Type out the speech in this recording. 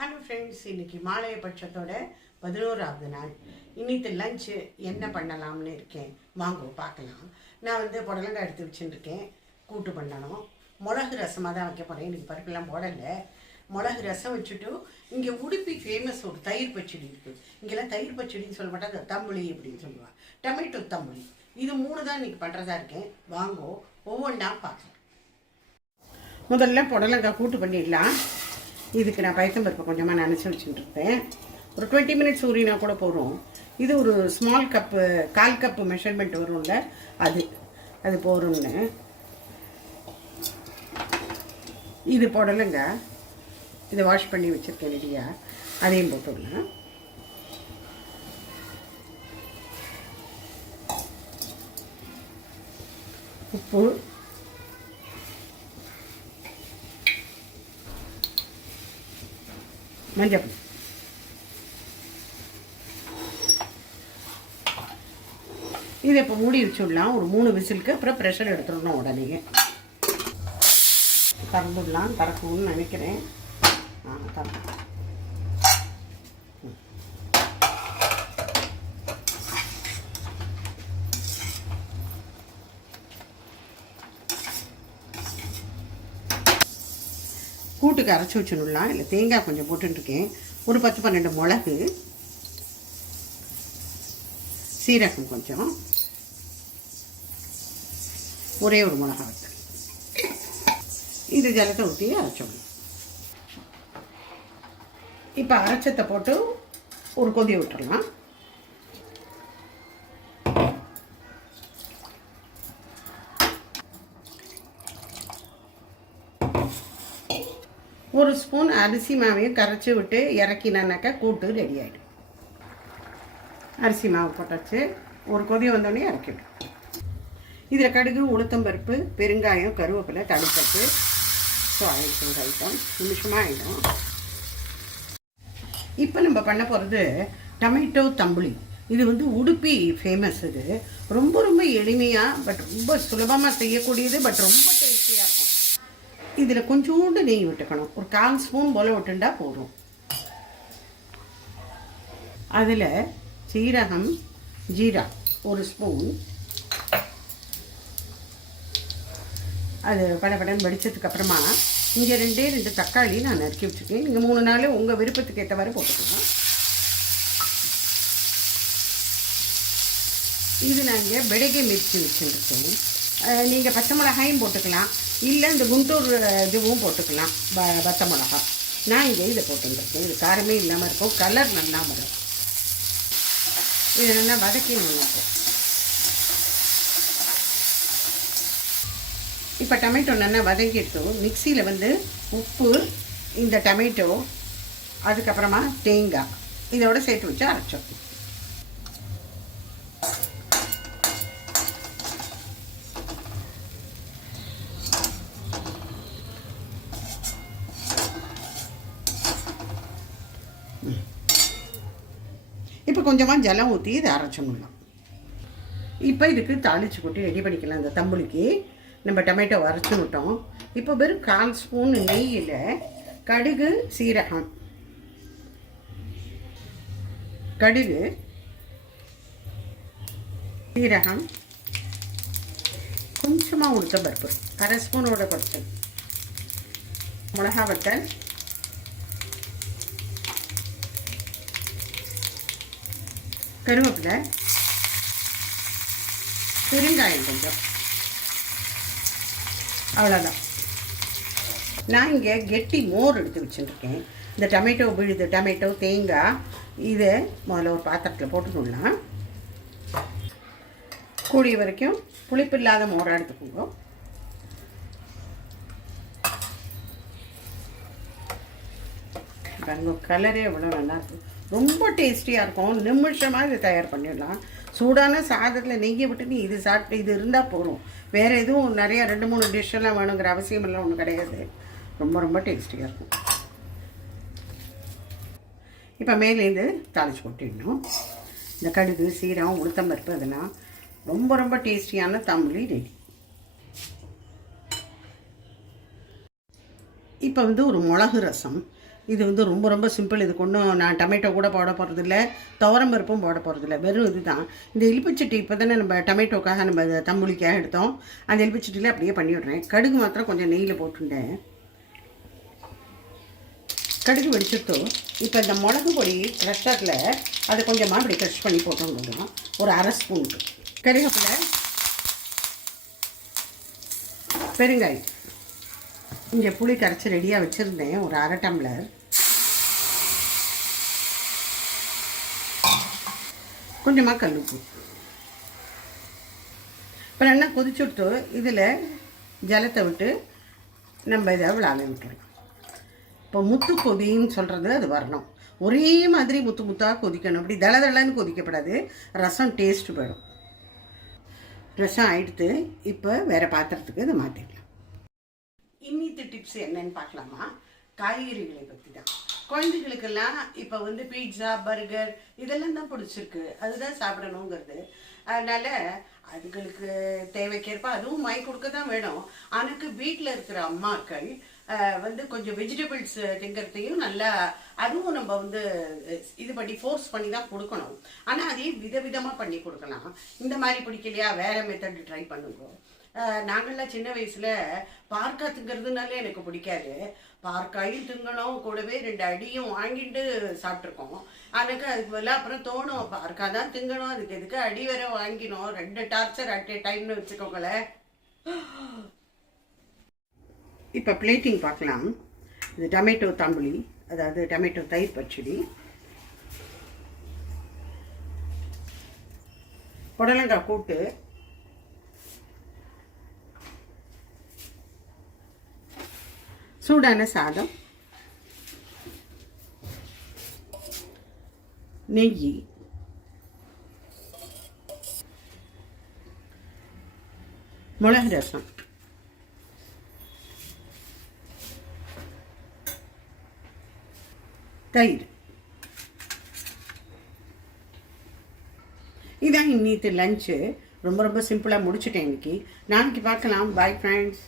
Hello friends, இன்றைக்கி மாலையபட்சத்தோட 11வது நாள். இன்னைக்கு லஞ்சு என்ன பண்ணலாம்னு இருக்கேன், வாங்க பார்க்கலாம். நான் புடலங்காய் எடுத்து வச்சுருக்கேன், கூட்டு பண்ணணும். மிளகு ரசமாக தான் வைக்க போகிறேன். இன்றைக்கி பருப்பெல்லாம் போடலை. மிளகு ரசம் வச்சுட்டு இங்கே உடுப்பி ஃபேமஸ் ஒரு தயிர் பச்சடி இருக்குது. இங்கெல்லாம் தயிர் பச்சடின்னு சொல்ல மாட்டாங்க, தம்புளி அப்படின்னு சொல்லுவாங்க. டொமேட்டோ தம்புளி, இது 3 தான் இன்றைக்கி பண்ணுறதா இருக்கேன். வாங்கோ ஒவ்வொன்றா பார்க்கலாம். முதல்ல புடலங்காய் கூட்டு பண்ணிடலாம். இதுக்கு நான் பயத்தம்பருப்பை கொஞ்சமாக நினச்சி வச்சுட்டுருப்பேன். ஒரு 20 மினிட்ஸ் ஊறினா கூட போகிறோம். இது ஒரு ஸ்மால் கப்பு, 1/4 கப்பு மெஷர்மெண்ட் வரும்ல, அது போகிறோம்னு. இது புடலங்க, இதை வாஷ் பண்ணி வச்சுருக்கேன் ரெடியாக, அதையும் போட்டுடலாம். உப்பு, மஞ்சள், இதை இப்போ மூடி வச்சுடலாம் ஒரு 3 விசிலுக்கு. அப்புறம் ப்ரெஷர் எடுத்துடணும் உடனே. திறந்துடலாம், திறக்கணும்னு நினைக்கிறேன். திறக்கணும். கூட்டுக்கு அரைச்சி வச்சுடலாம். இல்லை தேங்காய் கொஞ்சம் போட்டுருக்கேன். ஒரு 10-12 மிளகு, சீரகம் கொஞ்சம், ஒரே ஒரு மிளகாய் வத்தல். இது ஜலத்தை ஊற்றி அரைச்சிடணும். இப்போ அரைச்சத்தை போட்டு ஒரு கொதி விட்டுடலாம். ஒரு ஸ்பூன் அரிசி மாவையும் கரைச்சி விட்டு இறக்கினாக்கா கூட்டு ரெடி ஆகிடும். அரிசி மாவு போட்டாச்சு. ஒரு கொதி வந்தோடனே இறக்கிடும். இதில் கடுகு, உளுத்தம்பருப்பு, பெருங்காயம், கருவேப்பிலை தடுப்பட்டு. ஸோ ஆகிடும், ஐட்டம் நிமிஷமாக ஆகிடும். இப்போ நம்ம பண்ண போகிறது டொமேட்டோ தம்புளி. இது உடுப்பி ஃபேமஸ். இது ரொம்ப ரொம்ப எளிமையாக, பட் ரொம்ப சுலபமாக செய்யக்கூடியது, பட் ரொம்ப டேஸ்டியாக இருக்கும். இதில் கொஞ்சோண்டு நெய் விட்டுக்கணும். ஒரு 1/4 ஸ்பூன் போல் விட்டுண்டா போதும். அதில் சீரகம், ஜீரா ஒரு ஸ்பூன், அது படப்படன்னு வடித்ததுக்கப்புறமா இங்கே 2 தக்காளி நான் நறுக்கி வச்சுருக்கேன். நீங்கள் 3 நாள் உங்கள் விருப்பத்துக்கு ஏற்றவாறு போட்டுக்கலாம். இது நான் இங்கே பெடகை மிர்ச்சி வச்சுருக்கேன். நீங்கள் பச்சை மிளகாயும் போட்டுக்கலாம், இல்லை இந்த குண்டூர் இதுவும் போட்டுக்கலாம், பச்சை மிளகா. நான் இங்கே இதை போட்டுருக்கேன். இது காரமே இல்லாமல் இருக்கும், கலர் நல்லா வரும். இது நல்லா வதக்கி நல்லாயிருக்கும். இப்போ டொமேட்டோ நல்லா வதக்கிட்டு மிக்சியில் உப்பு, இந்த டொமேட்டோ, அதுக்கப்புறமா தேங்காய் இதோட சேர்த்து வச்சு அரைச்சோம். இப்போ கொஞ்சமாக ஜலம் ஊற்றி இதை அரைச்சிடலாம். இப்போ இதுக்கு தாளிச்சு கொட்டி ரெடி பண்ணிக்கலாம். இந்த தம்புளிக்கு நம்ம டொமேட்டோ அரைச்சி விட்டோம். இப்போ வெறும் 1/4 ஸ்பூன் நெய்யில் கடுகு, சீரகம், கொஞ்சமாக உளுத்தம்பருப்பு, 1/2 ஸ்பூனோட குறைச்சி, மிளகா வத்தல், கருவேப்பிலை, பெருங்காயம் கொஞ்சம், அவ்வளோதான். நான் இங்கே கெட்டி மோர் எடுத்து வச்சுருக்கேன். இந்த டொமேட்டோ விழுது, டொமேட்டோ, தேங்காய், இதை முதல்ல ஒரு பாத்திரத்தில் போட்டுக்கணும். கூடிய வரைக்கும் புளிப்பு இல்லாத மோராக எடுத்துக்கோங்க. கலரே எவ்வளோ நல்லாயிருக்கும், ரொம்ப டேஸ்டியாக இருக்கும். நிமிஷமாக இதை தயார் பண்ணிடலாம். சூடான சாதத்தில் நெய்யை விட்டு இது சாப்பிட்டு இது இருந்தால் போதும். வேறு எதுவும் நிறையா 2-3 டிஷ்ஷெல்லாம் வேணுங்கிற அவசியமெல்லாம் ஒன்றும் கிடையாது. ரொம்ப ரொம்ப டேஸ்டியாக இருக்கும். இப்போ மேலேருந்து தாளிச்சு கொட்டிடணும். இந்த கடுகு, சீரகம், உளுத்தம்பருப்பு அதெல்லாம் ரொம்ப ரொம்ப டேஸ்டியான தம்புளி ரெடி. இப்போ ஒரு மிளகு ரசம். இது வந்து ரொம்ப ரொம்ப சிம்பிள். இதுக்கு ஒன்றும் நான் டொமேட்டோ கூட போட போகிறதில்ல, துவரம் பருப்பும் போட போகிறதில்ல, வெறும் இது தான். இந்த எலுப்பிச்சட்டி இப்போ தானே நம்ம டொமேட்டோக்காக நம்ம தம்புளிக்காக எடுத்தோம், அந்த எலுப்பிச்சட்டியில் அப்படியே பண்ணி விட்றேன். கடுகு மாத்திரம் கொஞ்சம் நெய்யில் போட்டுட்டேன். கடுகு வெடிச்சிட்டோம். இப்போ இந்த மிளகு பொடி ப்ரெஷரில் அதை கொஞ்சமாக அப்படி க்ரஷ் பண்ணி போட்டோம். ஒரு அரை ஸ்பூனுக்கு கருவேப்பிலை, பெருங்காயம். இங்கே புளி கரைச்சி ரெடியாக வச்சுருந்தேன், ஒரு அரை டம்ளர். கொஞ்சமாக கல்லுப்பு. இப்போ நல்லா கொதிச்சுட்டு இதில் ஜலத்தை விட்டு நம்ம இதை விளாட விட்டுறோம். இப்போ முத்து கொதின்னு சொல்கிறது அது வரணும். ஒரே மாதிரி முத்து முத்தாக கொதிக்கணும். அப்படி தளதளன்னு கொதிக்கப்படாது, ரசம் டேஸ்ட்டு போயிடும். ரசம் ஆகிடுத்து. இப்போ வேறு பாத்திரத்துக்கு இதை மாற்றிடலாம். இன்னித்து டிப்ஸ் என்னன்னு பார்க்கலாமா? காய்கறிகளை பற்றி தான். குழந்தைகளுக்கெல்லாம் இப்போ வந்து பீட்சா, பர்கர் இதெல்லாம் தான் பிடிச்சிருக்கு, அதுதான் சாப்பிடணுங்கிறது. அதனால் அதுகளுக்கு தேவைக்கேற்ப அதுவும் வாங்கி கொடுக்க தான் வேணும். ஆனால் வீட்டில் இருக்கிற அம்மாக்கள் வந்து கொஞ்சம் வெஜிடபிள்ஸ் திங்கிறதையும் நல்லா அதுவும் நம்ம வந்து இது பண்ணி ஃபோர்ஸ் பண்ணி தான் கொடுக்கணும். ஆனால் அதையும் விதவிதமாக பண்ணி கொடுக்கலாம். இந்த மாதிரி பிடிக்கலையா, வேறு மெத்தட் ட்ரை பண்ணுங்க. நாங்கள்லாம் சின்ன வயசில் பார்க்காய் திங்கிறதுனாலே எனக்கு பிடிக்காது. பார்க்காயும் திங்கணும், கூடவே 2 அடியும் வாங்கிட்டு சாப்பிட்ருக்கோம். எனக்கு அதுக்கு பதிலாக அப்புறம் தோணும், பார்க்காய் தான் திங்கணும், அதுக்கு எதுக்கு அடி வர வாங்கினோம். 2 டார்ச்சர் அட் ஏ டைம்னு வச்சுக்கோங்களேன். இப்போ பிளேட்டிங் பார்க்கலாம். இது டொமேட்டோ தம்புளி, அதாவது டொமேட்டோ தயிர் பச்சடி, புடலங்காய் கூட்டு, சூடான சாதம், நெய், மிளகு ரசம், தயிர். இதான் இன்னைக்கு லஞ்சு. ரொம்ப ரொம்ப சிம்பிளாக முடிச்சுட்டேன் இன்னைக்கு. நாளைக்கு பார்க்கலாம். Bye friends.